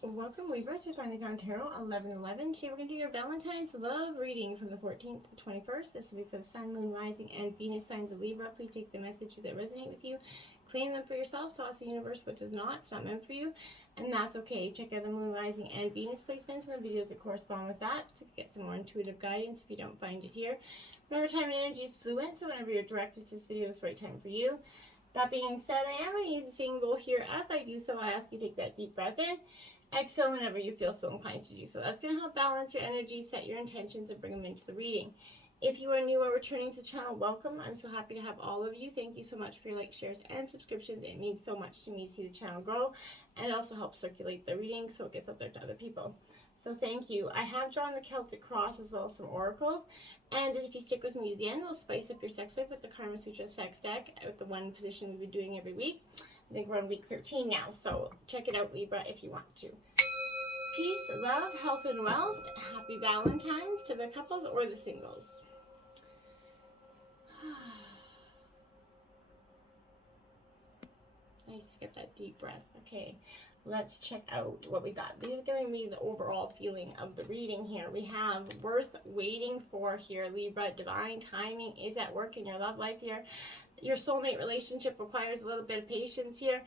Welcome, Libra, to Finally Found Tarot 1111. Today we're going to do your Valentine's love reading from the 14th to the 21st. This will be for the Sun, Moon, Rising, and Venus signs of Libra. Please take the messages that resonate with you, claim them for yourself, toss the universe what does not. It's not meant for you, and that's okay. Check out the Moon, Rising, and Venus placements and the videos that correspond with that to get some more intuitive guidance if you don't find it here. Remember, time and energy is fluent, so whenever you're directed to this video, it's the right time for you. That being said, I am going to use the same bowl here. As I do so, I ask you to take that deep breath in. Exhale whenever you feel so inclined to do so. That's going to help balance your energy, set your intentions, and bring them into the reading. If you are new or returning to the channel, welcome. I'm so happy to have all of you. Thank you so much for your likes, shares, and subscriptions. It means so much to me to see the channel grow and also help circulate the reading so it gets out there to other people. So thank you. I have drawn the Celtic Cross as well as some oracles. And if you stick with me to the end, we'll spice up your sex life with the Karma Sutra sex deck with the one position we've been doing every week. I think we're on week 13 now, so check it out, Libra, if you want to. Peace, love, health, and wealth. Happy Valentine's to the couples or the singles. Nice to get that deep breath. Okay, let's check out what we got. These are giving me the overall feeling of the reading here. We have worth waiting for here, Libra. Divine timing is at work in your love life here. Your soulmate relationship requires a little bit of patience here.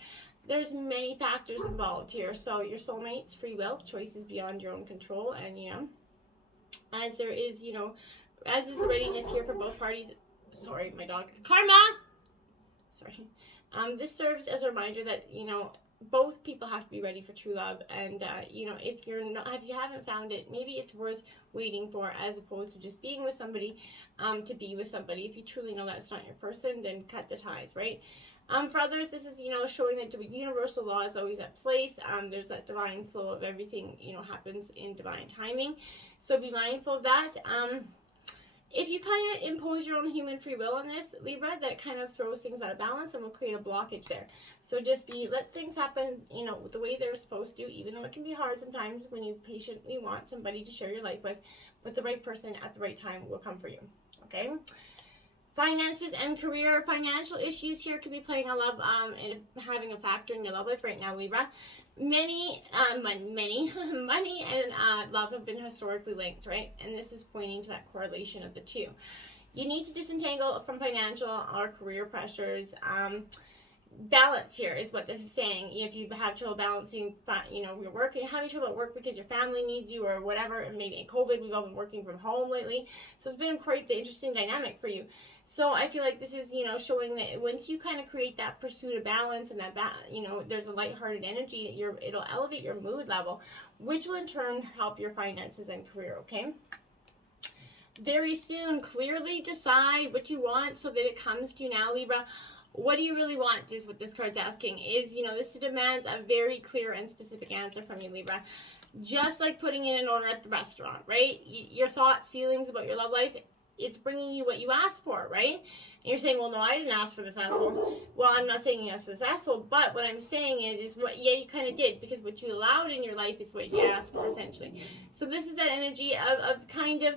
There's many factors involved here. So your soulmate's free will, choices beyond your own control. And, as there is, as is readiness here for both parties. Sorry, my dog. Karma! Sorry. This serves as a reminder that, both people have to be ready for true love. And, if you haven't found it, maybe it's worth waiting for as opposed to just being with somebody to be with somebody. If you truly know that's not your person, then cut the ties, right? For others, this is, showing that the universal law is always at place. There's that divine flow of everything, happens in divine timing. So be mindful of that. If you kind of impose your own human free will on this, Libra, that kind of throws things out of balance and will create a blockage there. So just let things happen, the way they're supposed to, even though it can be hard sometimes when you patiently want somebody to share your life with, but the right person at the right time will come for you, okay? Finances and career. Financial issues here could be playing a love and having a factor in your love life right now, Libra. Money and love have been historically linked, right? And this is pointing to that correlation of the two. You need to disentangle from financial or career pressures. Balance here is what this is saying. If you have trouble balancing, your work, and you're having trouble at work because your family needs you or whatever, and maybe in COVID, we've all been working from home lately. So it's been quite the interesting dynamic for you. So I feel like this is, showing that once you kind of create that pursuit of balance and that, there's a lighthearted energy, it'll elevate your mood level, which will in turn help your finances and career, okay? Very soon, clearly decide what you want so that it comes to you now, Libra. What do you really want is what this card's asking. Is, this demands a very clear and specific answer from you, Libra. Just like putting in an order at the restaurant, right? Your thoughts, feelings about your love life, it's bringing you what you asked for, right? And you're saying, well, no, I didn't ask for this asshole. Well, I'm not saying you asked for this asshole, but what I'm saying is you kind of did, because what you allowed in your life is what you asked for, essentially. So this is that energy of kind of,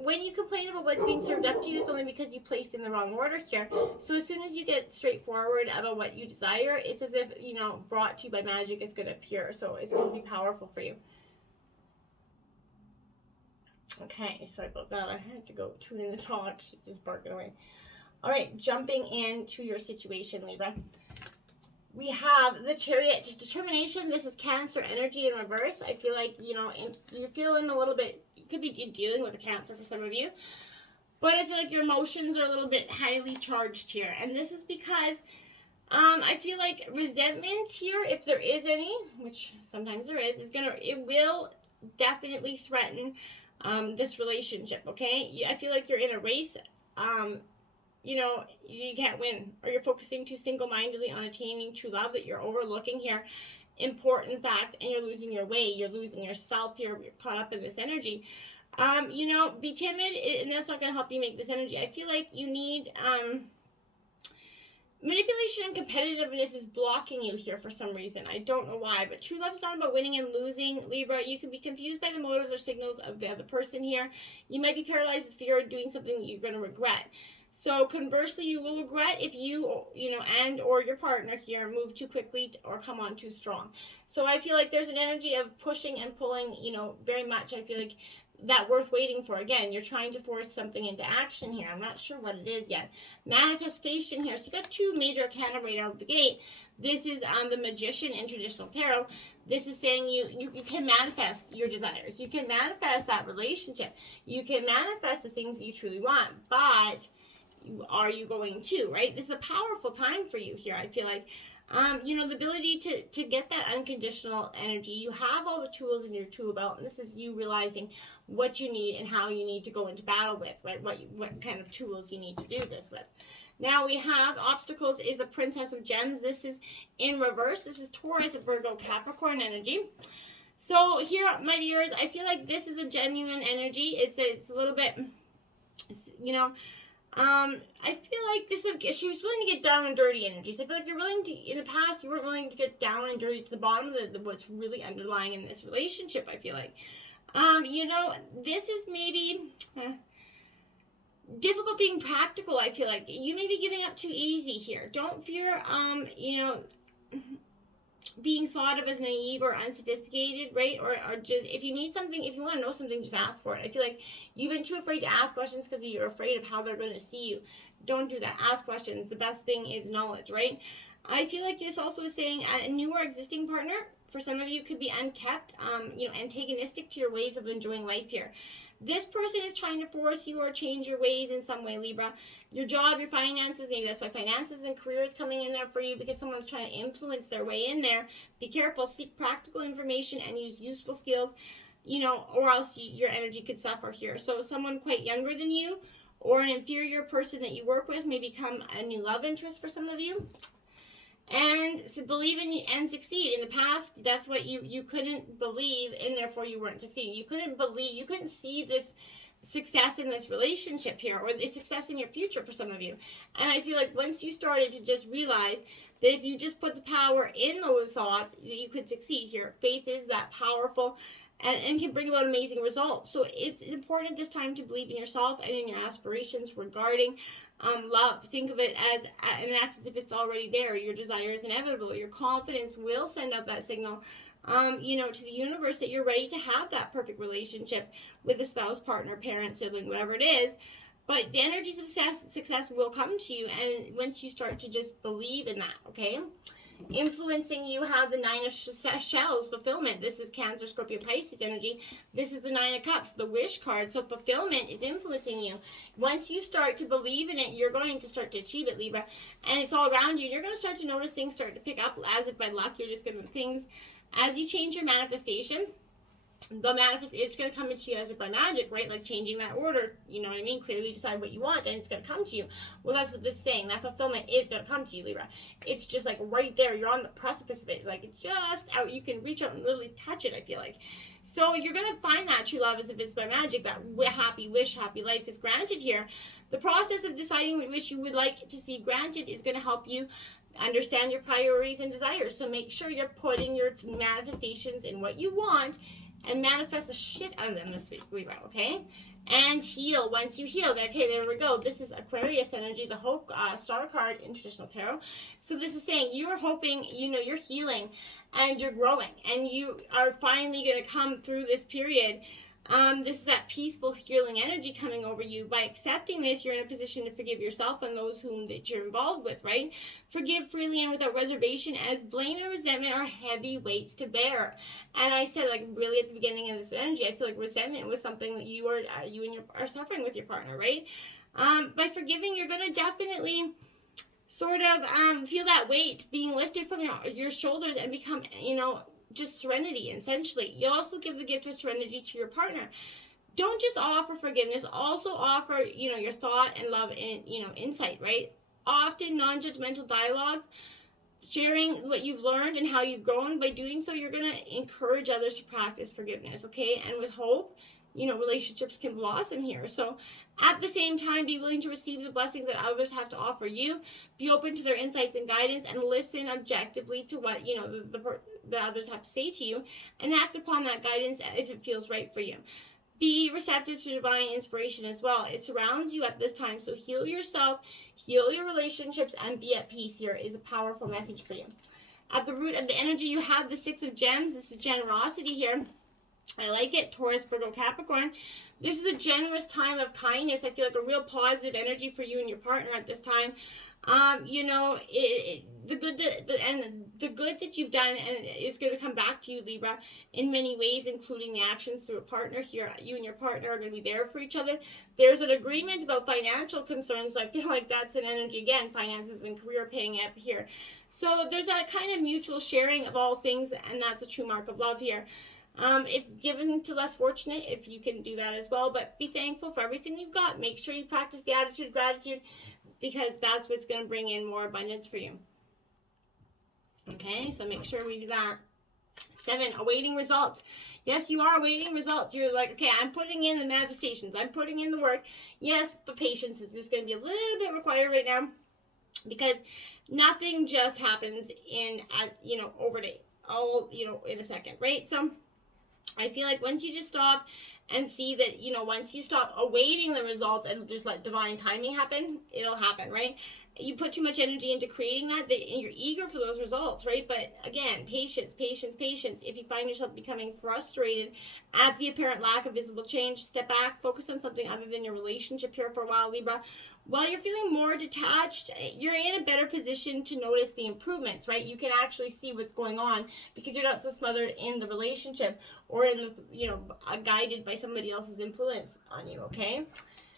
when you complain about what's being served up to you, it's only because you placed in the wrong order here. So as soon as you get straightforward about what you desire, it's as if, brought to you by magic, it's going to appear. So it's going to be powerful for you. Okay, sorry about that. I had to go tune in the dog. She's just barking away. All right, jumping into your situation, Libra. We have the Chariot. Determination. This is Cancer energy in reverse. I feel like, you're feeling a little bit, you could be dealing with a Cancer for some of you. But I feel like your emotions are a little bit highly charged here. And this is because I feel like resentment here, if there is any, which sometimes there is it will definitely threaten this relationship, okay? I feel like you're in a race. You can't win, or you're focusing too single-mindedly on attaining true love that you're overlooking here. Important fact, and you're losing your way. You're losing yourself here. You're caught up in this energy. Be timid, and that's not going to help you make this energy. I feel like you need manipulation and competitiveness is blocking you here for some reason. I don't know why, but true love's not about winning and losing, Libra. You can be confused by the motives or signals of the other person here. You might be paralyzed with fear of doing something that you're going to regret. So conversely, you will regret if you know, and or your partner here move too quickly or come on too strong. So I feel like there's an energy of pushing and pulling, you know, very much. I feel like that worth waiting for. Again, you're trying to force something into action here. I'm not sure what it is yet. Manifestation here. So you got two major arcana right out of the gate. This is the Magician in traditional tarot. This is saying you can manifest your desires. You can manifest that relationship. You can manifest the things that you truly want. But are you going to, right? This is a powerful time for you here. I feel like, you know, the ability to get that unconditional energy. You have all the tools in your tool belt, and this is you realizing what you need and how you need to go into battle with, right? What kind of tools you need to do this with. Now we have obstacles is the Princess of Gems. This is in reverse. This is Taurus, Virgo, Capricorn energy. So here, my dears, I feel like this is a genuine energy. It's a little bit, you know, I feel like she was willing to get down and dirty energies. I feel like you're willing to, in the past, you weren't willing to get down and dirty to the bottom of what's really underlying in this relationship, I feel like. You know, this is maybe difficult being practical, I feel like. You may be giving up too easy here. Don't fear, you know, being thought of as naive or unsophisticated, right? Or just, if you need something, if you want to know something, just ask for it. I feel like you've been too afraid to ask questions because you're afraid of how they're going to see you. Don't do that. Ask questions. The best thing is knowledge, right? I feel like this also is saying a new or existing partner, for some of you, could be unkept, you know, antagonistic to your ways of enjoying life here. This person is trying to force you or change your ways in some way, Libra. Your job, your finances, maybe that's why finances and career is coming in there for you, because someone's trying to influence their way in there. Be careful. Seek practical information and use useful skills, you know, or else your energy could suffer here. So someone quite younger than you or an inferior person that you work with may become a new love interest for some of you. And so believe in and succeed. In the past, that's what you couldn't believe, and therefore you weren't succeeding. You couldn't see this success in this relationship here, or the success in your future for some of you. And I feel like once you started to just realize that if you just put the power in those thoughts, that you could succeed here. Faith is that powerful and can bring about amazing results. So it's important at this time to believe in yourself and in your aspirations regarding love. Think of it as an act as if it's already there. Your desire is inevitable. Your confidence will send out that signal, you know, to the universe that you're ready to have that perfect relationship with a spouse, partner, parent, sibling, whatever it is. But the energies of success will come to you, and once you start to just believe in that, okay? Influencing you have the Nine of Shells, fulfillment. This is Cancer, Scorpio, Pisces energy. This is the Nine of Cups, the wish card. So fulfillment is influencing you. Once you start to believe in it, you're going to start to achieve it, Libra. And it's all around you. You're going to start to notice things start to pick up as if by luck. You're just going to things. As you change your manifestation, it's going to come into you as if by magic, right? Like changing that order, you know what I mean? Clearly decide what you want and it's going to come to you. Well, that's what this is saying. That fulfillment is going to come to you, Libra. It's just like right there. You're on the precipice of it. Like just out. You can reach out and really touch it, I feel like. So you're going to find that true love as if it's by magic. That happy wish, happy life is granted here. The process of deciding what wish you would like to see granted is going to help you understand your priorities and desires. So make sure you're putting your manifestations in what you want and manifest the shit out of them this week, Libra, okay? And heal. Once you heal, okay, there we go. This is Aquarius energy, the Hope Star card in traditional tarot. So this is saying you're hoping, you know, you're healing and you're growing and you are finally going to come through this period. This is that peaceful, healing energy coming over you. By accepting this, you're in a position to forgive yourself and those whom that you're involved with, right? Forgive freely and without reservation, as blame and resentment are heavy weights to bear. And I said, like, really at the beginning of this energy, I feel like resentment was something that you are suffering with your partner, right? By forgiving, you're going to definitely sort of feel that weight being lifted from your shoulders and become, you know, just serenity, essentially. You also give the gift of serenity to your partner. Don't just offer forgiveness, also offer, you know, your thought and love and, you know, insight, right? Often non-judgmental dialogues, sharing what you've learned and how you've grown. By doing so, you're going to encourage others to practice forgiveness, okay? And with hope, you know, relationships can blossom here. So at the same time, be willing to receive the blessings that others have to offer you. Be open to their insights and guidance and listen objectively to what, you know, the others have to say to you and act upon that guidance if it feels right for you. be receptive to divine inspiration as well. It surrounds you at this time. So heal yourself, heal your relationships, and be at peace here is a powerful message for you. At the root of the energy, you have the Six of Gems. This is generosity here. I like it. Taurus, Virgo, Capricorn. This is a generous time of kindness. I feel like a real positive energy for you and your partner at this time. The good that you've done is going to come back to you, Libra, in many ways, including the actions through a partner here. You and your partner are going to be there for each other. There's an agreement about financial concerns. So I feel like that's an energy, again, finances and career paying up here. So there's that kind of mutual sharing of all things, and that's a true mark of love here. If given to less fortunate, if you can do that as well, but be thankful for everything you've got. Make sure you practice the attitude of gratitude, because that's what's going to bring in more abundance for you. Okay, so make sure we do that. 7, awaiting results. Yes, you are awaiting results. You're like, okay, I'm putting in the manifestations. I'm putting in the work. Yes, but patience is just going to be a little bit required right now, because nothing just happens in, overnight, in a second, right? So I feel like once you just stop and see that, once you stop awaiting the results and just let divine timing happen, it'll happen, right? You put too much energy into creating that you're eager for those results, right? But again, patience. If you find yourself becoming frustrated at the apparent lack of visible change, step back, focus on something other than your relationship here for a while, Libra. While you're feeling more detached, you're in a better position to notice the improvements, right? You can actually see what's going on because you're not so smothered in the relationship or in the, guided by somebody else's influence on you, okay?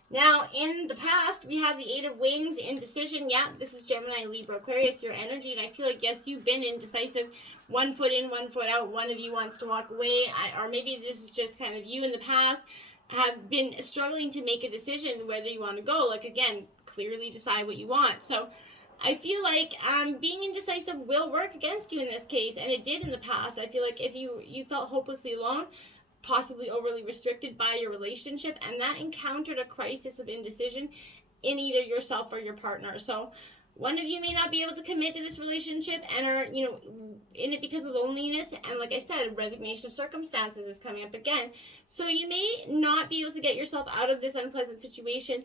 Now, in the past, we have the 8 of Wings, indecision. Yeah, this is Gemini, Libra, Aquarius, your energy. And I feel like, yes, you've been indecisive. 1 foot in, 1 foot out. One of you wants to walk away. Or maybe this is just kind of you in the past have been struggling to make a decision whether you want to go. Like, again, clearly decide what you want. So I feel like being indecisive will work against you in this case. And it did in the past. I feel like if you felt hopelessly alone, possibly overly restricted by your relationship, and that encountered a crisis of indecision in either yourself or your partner. So one of you may not be able to commit to this relationship and are, in it because of loneliness. And like I said, resignation of circumstances is coming up again. So you may not be able to get yourself out of this unpleasant situation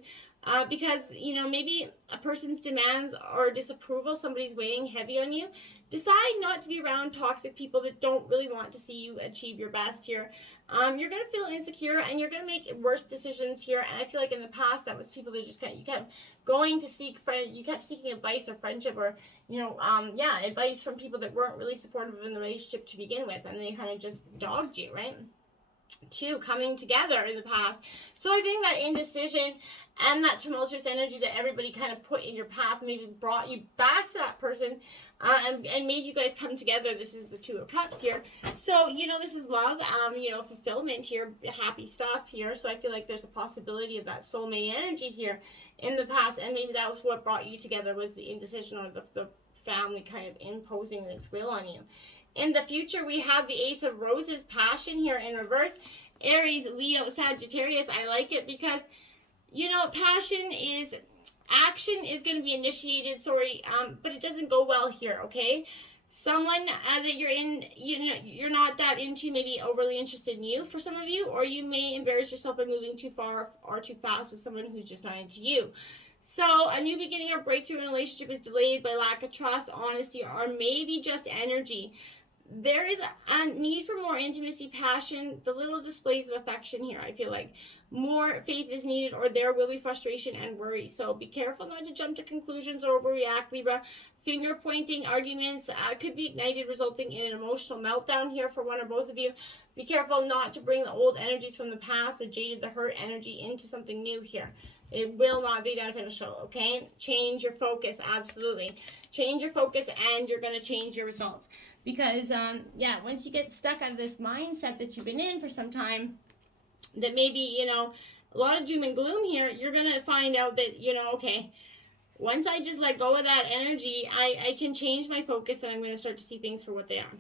because, maybe a person's demands or disapproval, somebody's weighing heavy on you. Decide not to be around toxic people that don't really want to see you achieve your best here. You're going to feel insecure and you're going to make worse decisions here. And I feel like in the past, that was people that just you kept going to seek you kept seeking advice or friendship or, advice from people that weren't really supportive in the relationship to begin with. And they kind of just dogged you, right? 2, coming together in the past. So I think that indecision and that tumultuous energy that everybody kind of put in your path maybe brought you back to that person and made you guys come together. This is the 2 of Cups here. So, this is love, fulfillment here, happy stuff here. So I feel like there's a possibility of that soulmate energy here in the past. And maybe that was what brought you together, was the indecision or the family kind of imposing its will on you. In the future, we have the Ace of Roses, passion here in reverse. Aries, Leo, Sagittarius. I like it because, action is going to be initiated, but it doesn't go well here, okay? Someone that you're in, you're not that into, maybe overly interested in you for some of you, or you may embarrass yourself by moving too far or too fast with someone who's just not into you. So a new beginning or breakthrough in a relationship is delayed by lack of trust, honesty, or maybe just energy. There is a need for more intimacy, passion, the little displays of affection here. I feel like more faith is needed, or there will be frustration and worry. So be careful not to jump to conclusions or overreact, Libra. Finger pointing arguments could be ignited, resulting in an emotional meltdown here for one or both of you. Be careful not to bring the old energies from the past, the jaded, the hurt energy into something new here. It will not be beneficial, okay? Change your focus, absolutely. Change your focus and you're going to change your results. Because, once you get stuck out of this mindset that you've been in for some time, that maybe, a lot of doom and gloom here, you're going to find out that, okay, once I just let go of that energy, I can change my focus and I'm going to start to see things for what they are.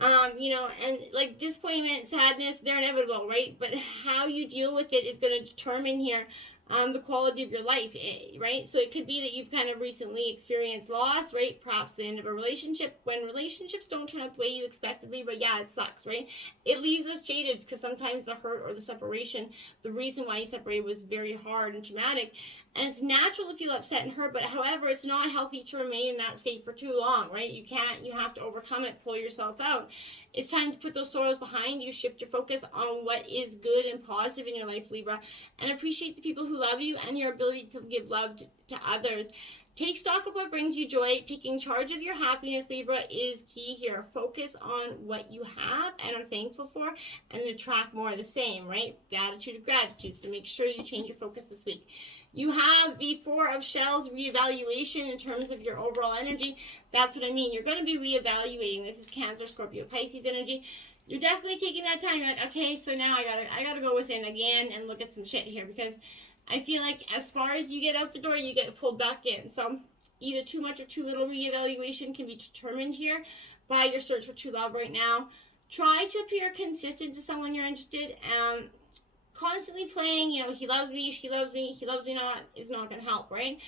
And like disappointment, sadness, they're inevitable, right? But how you deal with it is going to determine here the quality of your life, right? So it could be that you've kind of recently experienced loss, right? Perhaps the end of a relationship. When relationships don't turn out the way you expected, but yeah, it sucks, right? It leaves us jaded because sometimes the hurt or the separation, the reason why you separated was very hard and traumatic. And it's natural to feel upset and hurt, but however, it's not healthy to remain in that state for too long, right? You have to overcome it, pull yourself out. It's time to put those sorrows behind you, shift your focus on what is good and positive in your life, Libra, and appreciate the people who love you and your ability to give love to others. Take stock of what brings you joy. Taking charge of your happiness, Libra, is key here. Focus on what you have and are thankful for and attract more of the same, right? The attitude of gratitude. So make sure you change your focus this week. You have the Four of Shells reevaluation in terms of your overall energy. That's what I mean. You're going to be reevaluating. This is Cancer, Scorpio, Pisces energy. You're definitely taking that time. You're like, okay, so now I gotta go within again and look at some shit here, because I feel like as far as you get out the door, you get pulled back in. So either too much or too little reevaluation can be determined here by your search for true love right now. Try to appear consistent to someone you're interested in. Constantly playing, he loves me, she loves me, he loves me not, is not going to help, right?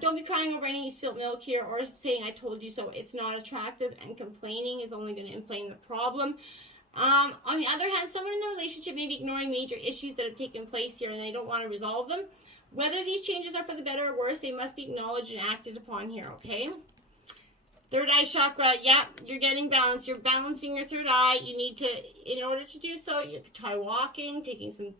Don't be crying over any spilt milk here or saying I told you so. It's not attractive, and complaining is only going to inflame the problem. On the other hand, someone in the relationship may be ignoring major issues that have taken place here and they don't want to resolve them. Whether these changes are for the better or worse, they must be acknowledged and acted upon here, okay? Third eye chakra, yeah, you're getting balance. You're balancing your third eye. You need to, in order to do so, you could try walking, taking some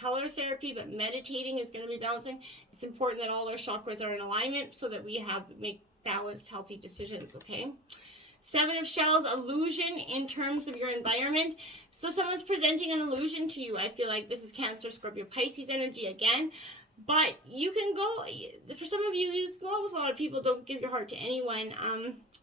color therapy, but meditating is going to be balancing. It's important that all our chakras are in alignment so that we make balanced, healthy decisions, okay? Seven of Shells, illusion in terms of your environment. So someone's presenting an illusion to you. I feel like this is Cancer, Scorpio, Pisces energy again. But you can go, for some of you, you can go out with a lot of people. Don't give your heart to anyone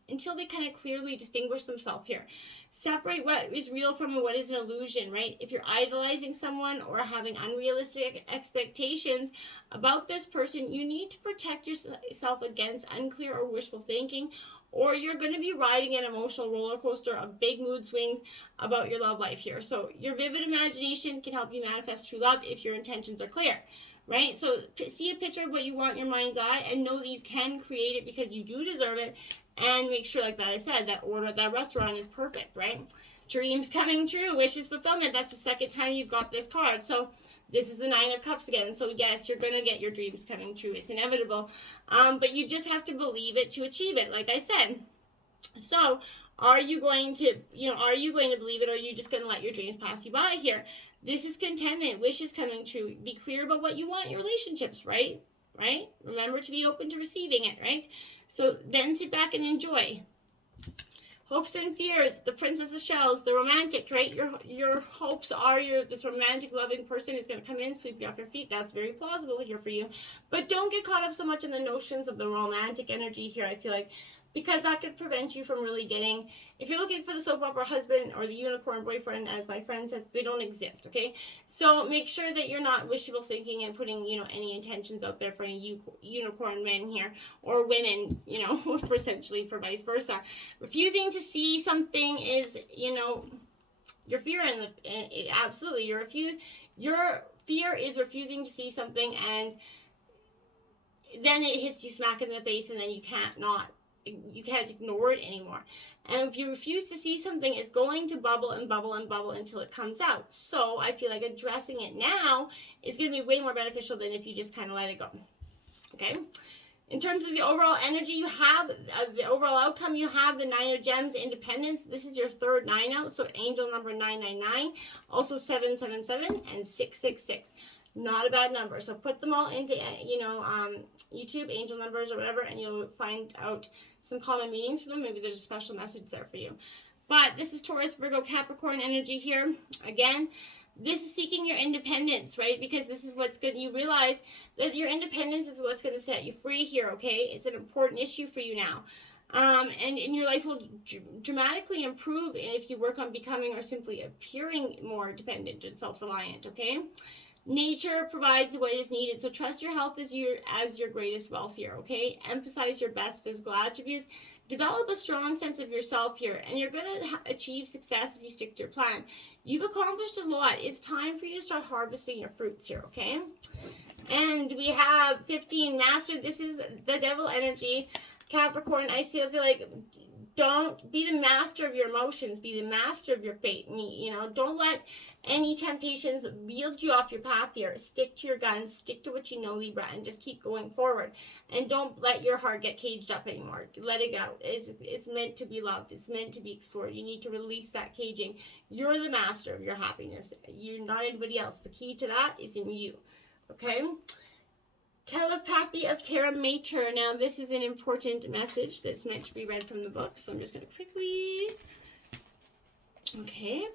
until they kind of clearly distinguish themselves here. Separate what is real from what is an illusion, right? If you're idolizing someone or having unrealistic expectations about this person, you need to protect yourself against unclear or wishful thinking, or you're going to be riding an emotional roller coaster of big mood swings about your love life here. So your vivid imagination can help you manifest true love if your intentions are clear. Right? So see a picture of what you want in your mind's eye and know that you can create it because you do deserve it, and make sure, like that I said, that order at that restaurant is perfect, right? Dreams coming true, wishes fulfillment. That's the second time you've got this card. So this is the Nine of Cups again. So yes, you're going to get your dreams coming true. It's inevitable. But you just have to believe it to achieve it, like I said. So are you going to believe it, or are you just going to let your dreams pass you by here? This is contentment, wishes coming true. Be clear about what you want in your relationships, right? Right? Remember to be open to receiving it, right? So then sit back and enjoy. Hopes and fears, the Princess of Shells, the romantic, right? Your hopes are this romantic, loving person is going to come in, sweep you off your feet. That's very plausible here for you. But don't get caught up so much in the notions of the romantic energy here, I feel like, because that could prevent you from really getting, if you're looking for the soap opera husband or the unicorn boyfriend, as my friend says, they don't exist, okay? So make sure that you're not wishful thinking and putting, any intentions out there for any unicorn men here, or women, for essentially for vice versa. Refusing to see something is, your fear absolutely, your fear is refusing to see something, and then it hits you smack in the face, and then you can't ignore it anymore. And if you refuse to see something, it's going to bubble and bubble and bubble until it comes out. So I feel like addressing it now is going to be way more beneficial than if you just kind of let it go. Okay? In terms of the overall energy, you have the overall outcome, you have the Nine of Gems, independence. This is your third 9 out, so angel number 999, also 777 and 666. Not a bad number. So put them all into, YouTube, angel numbers or whatever, and you'll find out some common meanings for them. Maybe there's a special message there for you. But this is Taurus, Virgo, Capricorn energy here. Again, this is seeking your independence, right? Because this is what's good. You realize that your independence is what's going to set you free here, okay? It's an important issue for you now. And your life will dramatically improve if you work on becoming or simply appearing more dependent and self-reliant, okay? Nature provides what is needed, so trust your health as your greatest wealth here, okay? Emphasize your best physical attributes. Develop a strong sense of yourself here, and you're going to achieve success if you stick to your plan. You've accomplished a lot. It's time for you to start harvesting your fruits here, okay? And we have 15, Master. This is the devil energy. Capricorn, I feel like don't be the master of your emotions. Be the master of your fate. You know, don't let any temptations yield you off your path here. Stick to your guns. Stick to what you know, Libra, and just keep going forward. And don't let your heart get caged up anymore. Let it out. It's meant to be loved. It's meant to be explored. You need to release that caging. You're the master of your happiness. You're not anybody else. The key to that is in you. Okay? Telepathy of Terra Mater. Now, this is an important message that's meant to be read from the book, so I'm just going to quickly... Okay.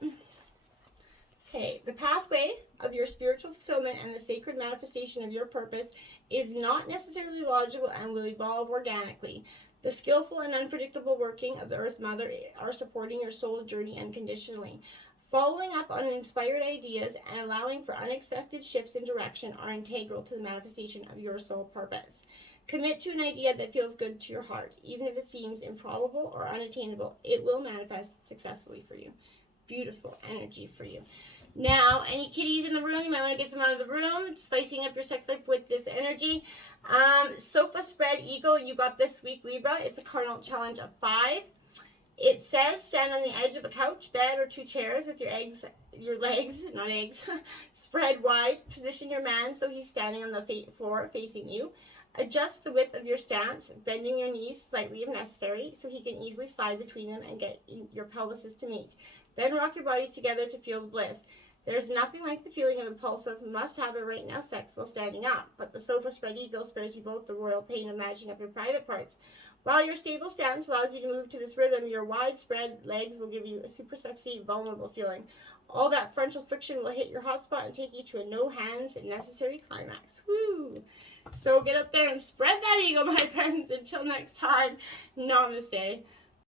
The pathway of your spiritual fulfillment and the sacred manifestation of your purpose is not necessarily logical and will evolve organically. The skillful and unpredictable working of the Earth Mother are supporting your soul journey unconditionally. Following up on inspired ideas and allowing for unexpected shifts in direction are integral to the manifestation of your soul purpose. Commit to an idea that feels good to your heart. Even if it seems improbable or unattainable, it will manifest successfully for you. Beautiful energy for you. Now, any kitties in the room, you might want to get them out of the room, spicing up your sex life with this energy. Sofa Spread Eagle, you got this week, Libra. It's a cardinal challenge of 5. It says stand on the edge of a couch, bed, or 2 chairs with your legs, not eggs, spread wide. Position your man so he's standing on the floor facing you. Adjust the width of your stance, bending your knees slightly if necessary so he can easily slide between them and get your pelvises to meet. Then rock your bodies together to feel the bliss. There's nothing like the feeling of impulsive, must-have-it right now sex while standing up, but the Sofa Spread Eagle spares you both the royal pain of matching up your private parts. While your stable stance allows you to move to this rhythm, your widespread legs will give you a super sexy, vulnerable feeling. All that frontal friction will hit your hot spot and take you to a no-hands necessary climax. Woo! So get up there and spread that eagle, my friends. Until next time, namaste.